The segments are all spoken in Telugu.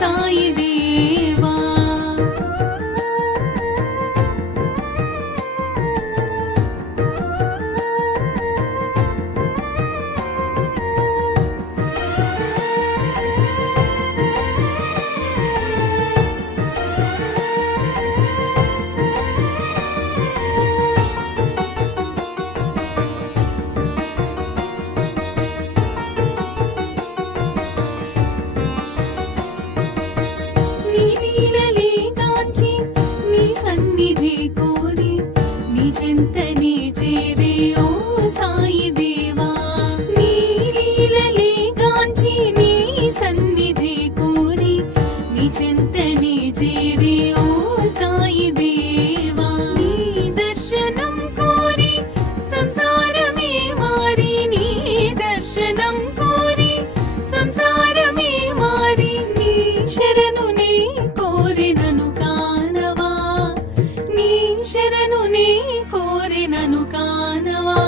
సాయి కోరినను కానవా?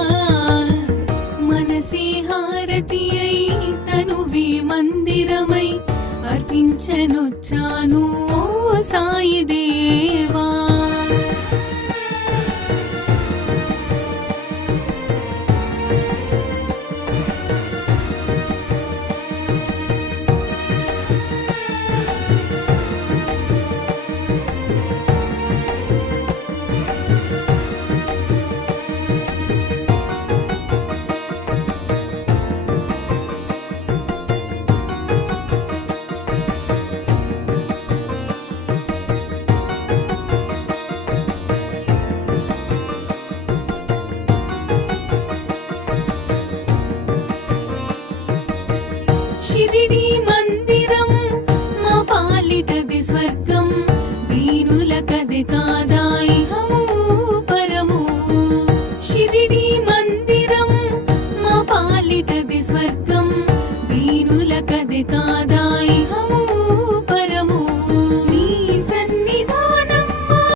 మనసి హారతి అయి తనువే మందిరమై అర్పించనొచ్చాను. సాయి దేవ.